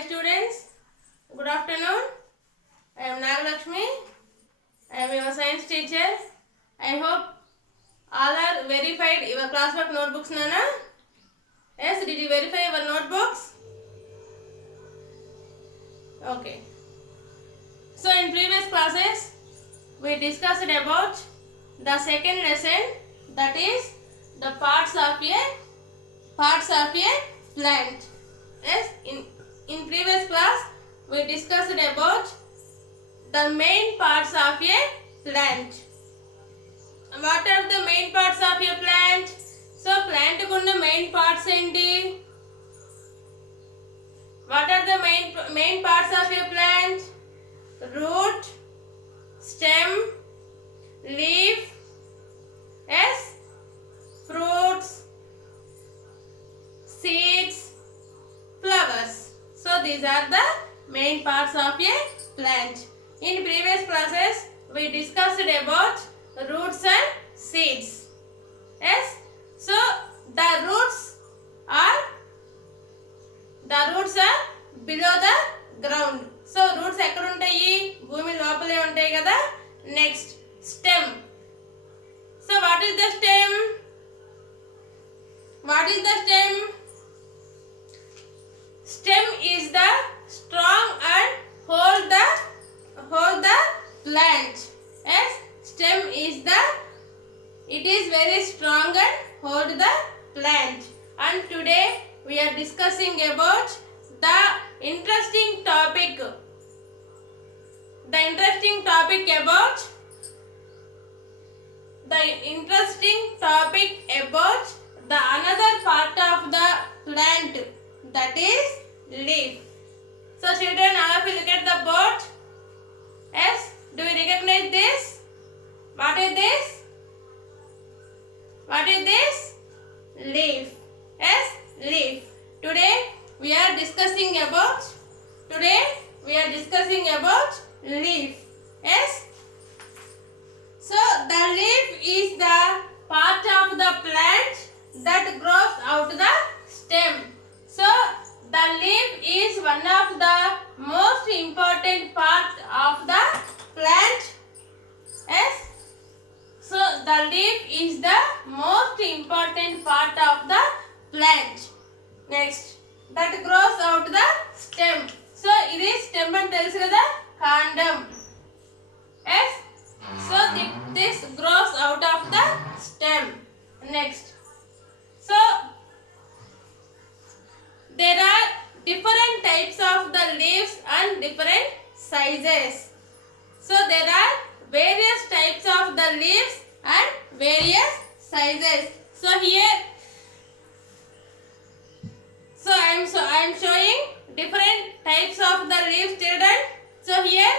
Hi students, good afternoon. I am Nagalakshmi. I am your science teacher. I hope all are verified your classwork notebooks, Nana. Yes, did you verify your notebooks? Okay. So in previous classes, we discussed about the second lesson, that is the parts of a plant. Yes, in previous class we discussed about the main parts of a plant. What are the main parts of a plant? So plant kunna main parts enti? What are the main parts of a plant? Root, stem, leaf, yes, fruits, seeds, flowers. So these are the main parts of a plant. In previous classes we discussed about roots and seeds. Yes, so the roots are below the ground. So roots ekkada untayi? Bhoomi lopale untayi kada. Next, stem. So what is the stem? What is the stem? Stem is the strong and hold the plant. Yes, stem is it is very strong and hold the plant. And today we are discussing about the interesting topic about the another part of the plant, that is leaf. So children, all of you look at the board. Yes, do you recognize this? What is this? What is this? Leaf. Yes, leaf. Today we are discussing about leaf. Yes. So the leaf is the part of the plant that grows out the stem. So the leaf is one of the most important part of the plant. Yes. So the leaf is the most important part of the plant. Next, that grows out the stem. So it is stem and tells you the kandam. Yes. So this grows out of the stem. Next. So there are different types of the leaves and different sizes. So there are various types of the leaves and various sizes. So here, I am showing different types of the leaves, children. So here,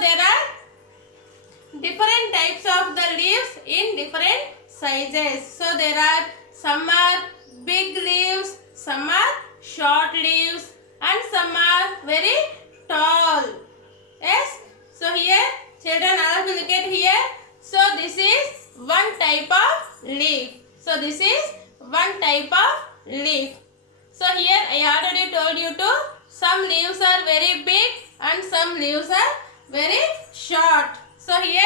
there are different types of the leaves in different sizes. So there are some are big leaves, some are short leaves, and some are very tall. Yes. So here, children, all of you look at here. So this is one type of leaf. So this is one type of leaf. So here I already told you to some leaves are very big and some leaves are very short. So here,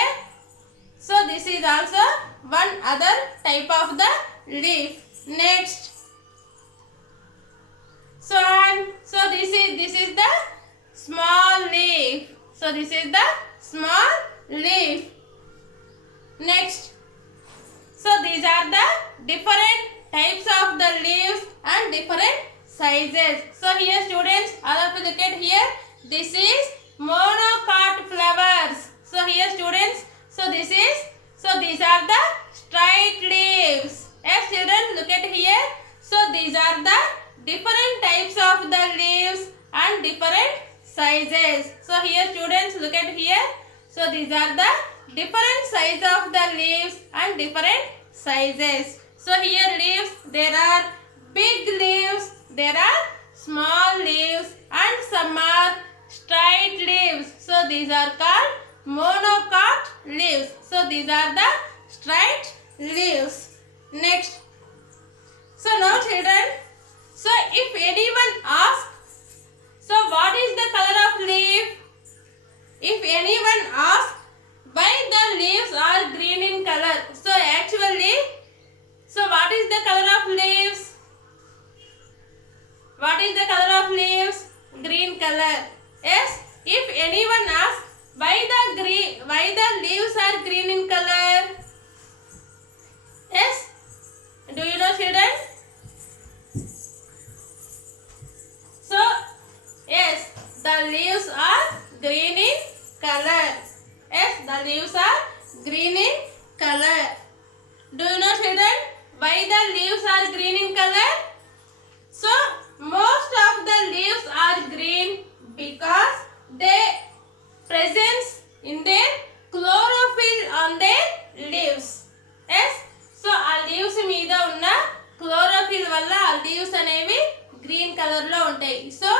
this is also one other type of the leaf. Next. So this is the small leaf. So this is the small leaf. Next. So these are the different types of the leaves and different sizes. So here students, all of you look at here. This is monocot flowers. So here students, these are the straight leaves. Yes children, look at here. So these are the different types of the leaves and different sizes. So here students, look at here. So these are the different size of the leaves and different sizes. So here leaves, there are big leaves, there are small leaves, and some are straight leaves. So these are called monocot leaves. So these are the straight leaves. Next. So now children, so if anyone asks, so what anyone ask why the leaves are green in color? Yes, do you know, children? So yes, the leaves are green in color. Yes, the leaves are green in color. Do you know, children, why the leaves are green in color? So most of the leaves are green because they presence in their chlorophyll on their leaves. Yes, so ఆ leaves మీద ఉన్న chlorophyll వల్ల ఆ leaves అనేవి green colour లో ఉంటాయి. So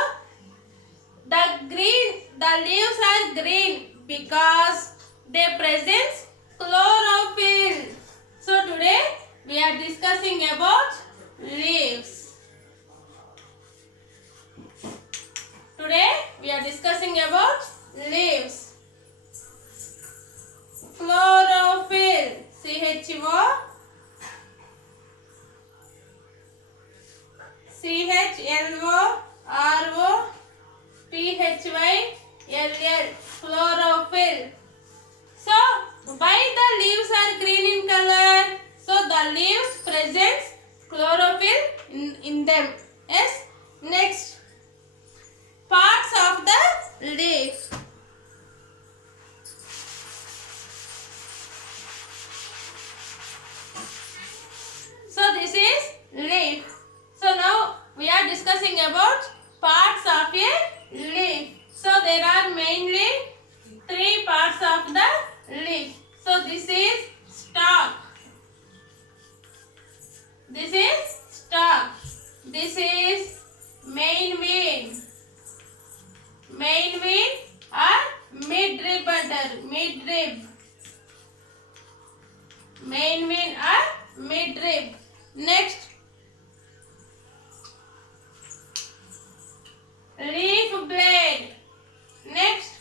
the leaves are green because they presents chlorophyll. So today we are discussing about leaves. Today we are discussing about leaves. Chlorophyll, CHO CHLOROPHYLL, chlorophyll. So why the leaves are green in color? So the leaves presents chlorophyll in them. Yes, next, parts of the leaf. So this is leaf. So now we are discussing about parts of a leaf. So there are mainly 3 parts of the leaf. So this is stalk. This is stalk. This is main vein. Main vein or midrib antaru. Midrib. Main vein or midrib. Next, leaf blade. Next,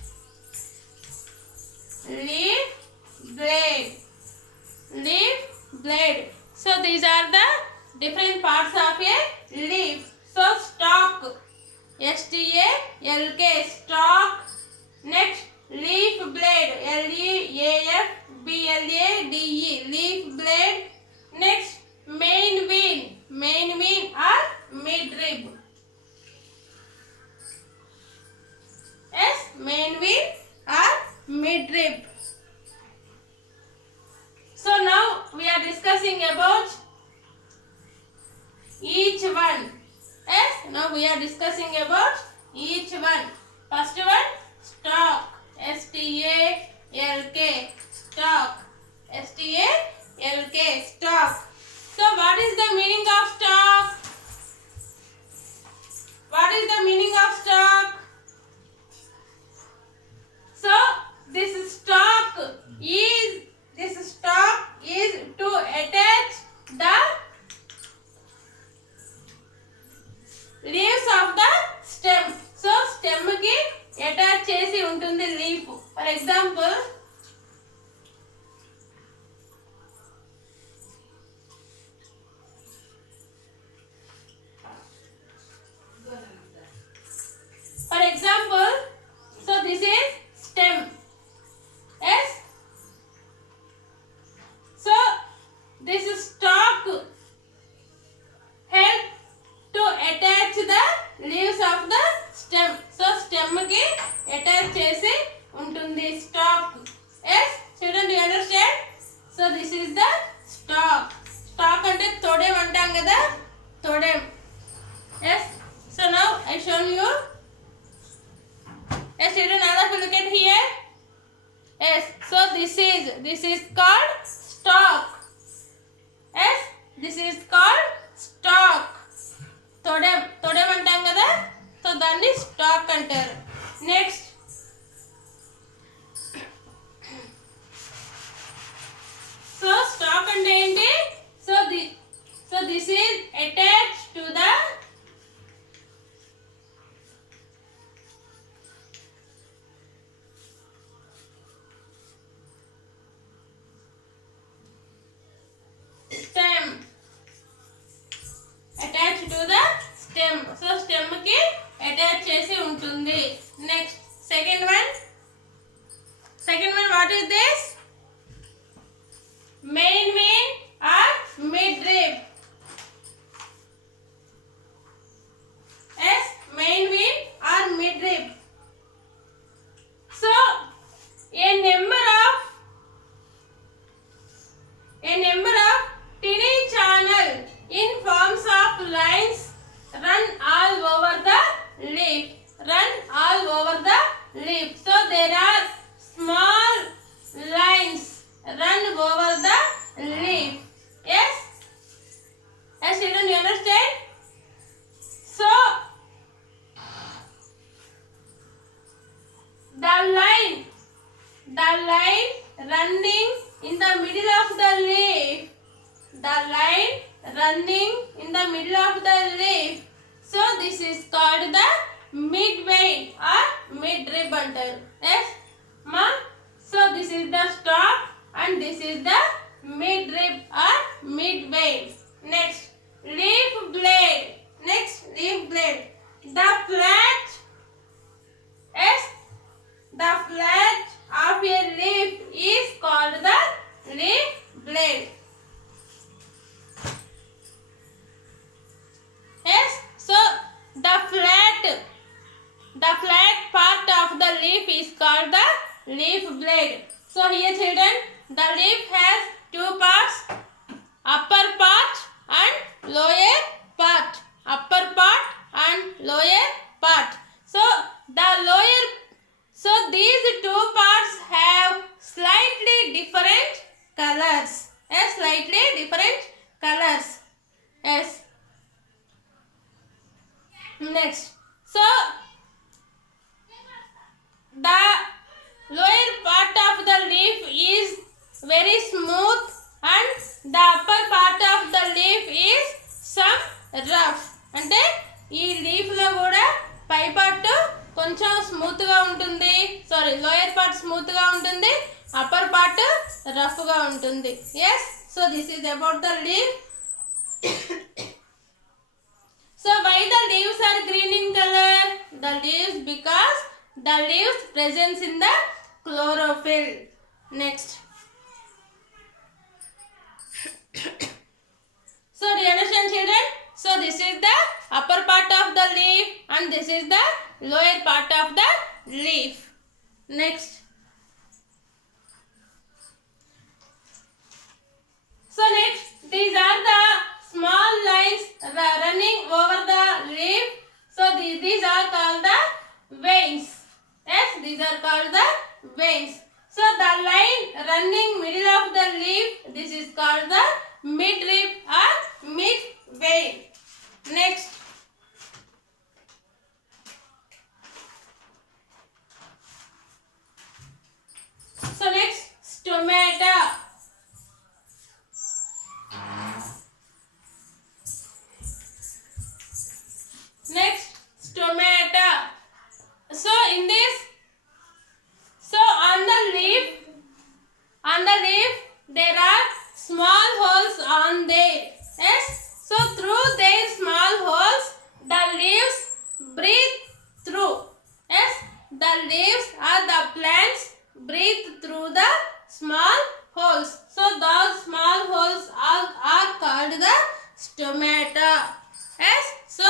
leaf blade. Leaf blade. So these are the different parts of a leaf. So stalk, STALK, stalk. Next, leaf blade, LEAFBLADE, leaf blade. Next, main vein or midrib. Yes, main vein or midrib. So now we are discussing about each one. Yes, now we are discussing about each one. First one, stalk, STALK, stalk, STALK, stalk. So what is the meaning of stalk? What is the meaning of stalk? So this stalk is to attach the leaves of the stem. So stem ki attach chesi untundi leaf. For example, so this is stem. Yes, so this stalk help to attach the leaves of the stem. So stem ki attach chesi untundi stalk. Yes, children, do you understand? So this is the stalk. Stalk ante todem antam kada, todem. Yes, so now I shown you. Yes, children, now look at here. Yes, so this is called stalk. Yes, this is called stalk. Todem antam kada, so danni stalk antaru. Next, so stalk ante enti? So this is attached to the stem. Attached to the stem. So stem ki attach chesi untundi. Next, second one, line running in the middle of the leaf. The line running in the middle of the leaf. So this is called the mid-vein or mid-rib antaru. Yes, ma. So this is the stalk and this is the mid-rib or mid-vein. Next, leaf blade. Next, leaf blade. The flat. Yes, the flat of a leaf is called the leaf blade. Yes, so the flat part of the leaf is called the leaf blade. So here children, the leaf has two parts, upper part and lower part. Upper part and lower part. So these two parts have slightly different colors. Yes, slightly different colors. Yes. Next, so the lower part of the leaf is very smooth and the upper part of the leaf is some rough. అంటే ఈ leaf లో కూడా పై part కొంచెం smooth గా ఉంటుంది, lower part smooth గా ఉంటుంది, upper part rough గా ఉంటుంది. Yes, so this is about the leaf. So why the leaves are green in color? The leaves because the leaves presence in the chlorophyll. Next. So do you understand children? So this is the upper part of the leaf and this is the lower part of the leaf. Next. So next, these are the small lines running over the leaf. So these are called the veins. Yes, these are called the veins. So the line running middle of the leaf, this is called the midrib or mid-vein. Next. So next, stomata. Next, stomata. So in this, on the leaf there are small holes on there. Yes, so through their small holes the leaves breathe through. Yes, the leaves or the plants breathe through the small holes. So those small holes are called the stomata. Yes, so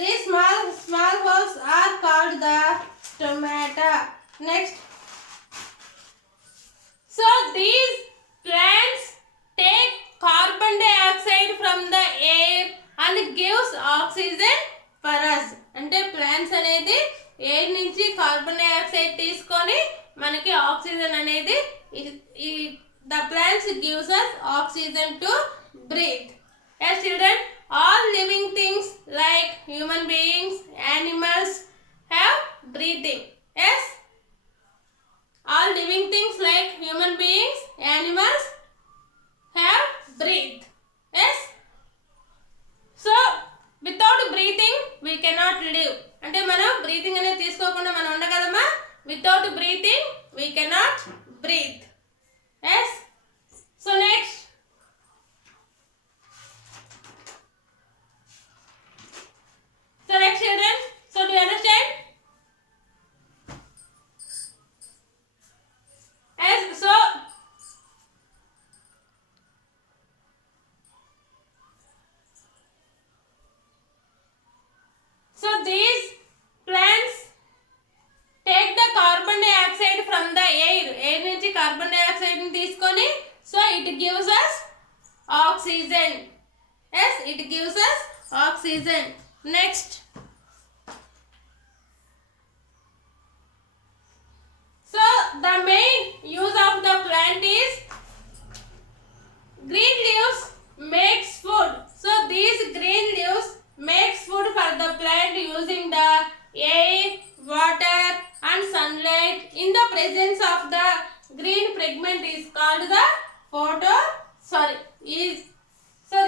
these small holes are called the stomata. Next. So these plants take carbon dioxide from the air and gives oxygen for us. అంటే plants అనేది air నుంచి carbon dioxide తీసుకొని మనకి oxygen అనేది the plants gives us oxygen to breathe. Yes children, all living things like human beings, animals have breathing. Yes, all living things like human beings, animals have breathe. Yes, so without breathing we cannot live. అంటే మనం breathing అనేది తీసుకోకుండా మనం ఉండగలమా? Without breathing we cannot breathe. Yes, so next. So next children, so do you understand? Yes, so these plants take the carbon dioxide from the air నుంచి carbon dioxide ని తీసుకొని so it gives us oxygen. Yes, it gives us oxygen. Next. So the main use of the plant is green leaves makes food. So these green leaves makes food for the plant using the air, water and sunlight in the presence of the green pigment is called the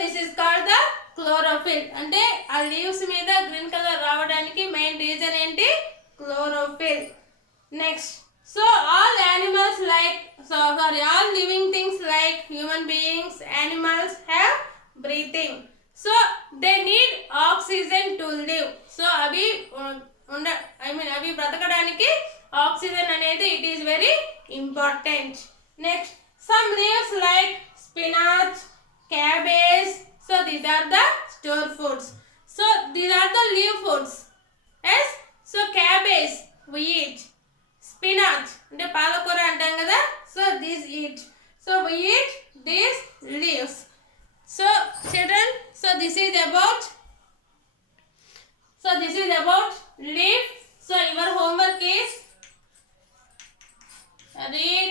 this is called the chlorophyll. అంటే ఆ leaves మీద green colour రావడానికి main reason ఏంటి? chlorophyll. Next, so all animals all living things like human beings, animals have breathing. So they need oxygen to live. So అవి అవి బ్రతకడానికి oxygen అనేది it is very important. Next, some leaves like spinach, cabbage, so these are the store foods. So these are the leaf foods. Yes, so cabbage we eat, spinach అంటే పాలకూర అంటాం కదా, so these eat, so we eat these leaves. So children, so this is about leaf. So your homework is read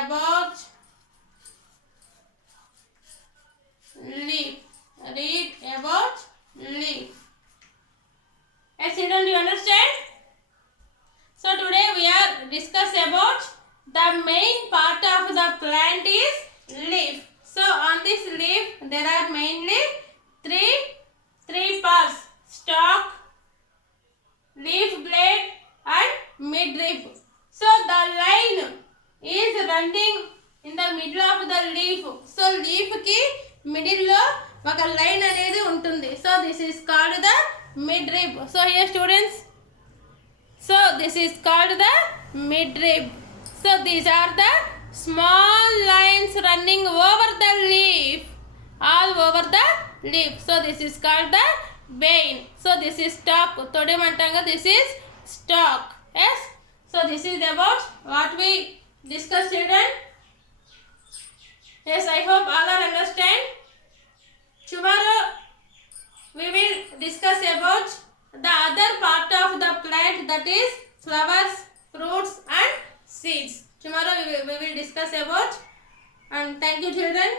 about leaf. Read about leaf. Yes, children, do you understand? So today we are discuss about the main part of the plant is leaf. So on this leaf there are mainly three parts: stalk, leaf blade and midrib. So the line is running in the middle of the leaf. So leaf ki middle lo oka line anedi untundi. So this is called the midrib. So here students, so this is called the midrib. So these are the small lines running over the leaf, all over the leaf. So this is called the vein. So this is stalk. Todemantanga, this is stalk. Yes. So this is about what we discussed, children. Yes, I hope all are understand. Tomorrow we will discuss about the other part of the plant, that is flowers, fruits and seeds. Tomorrow we will discuss about, and thank you children.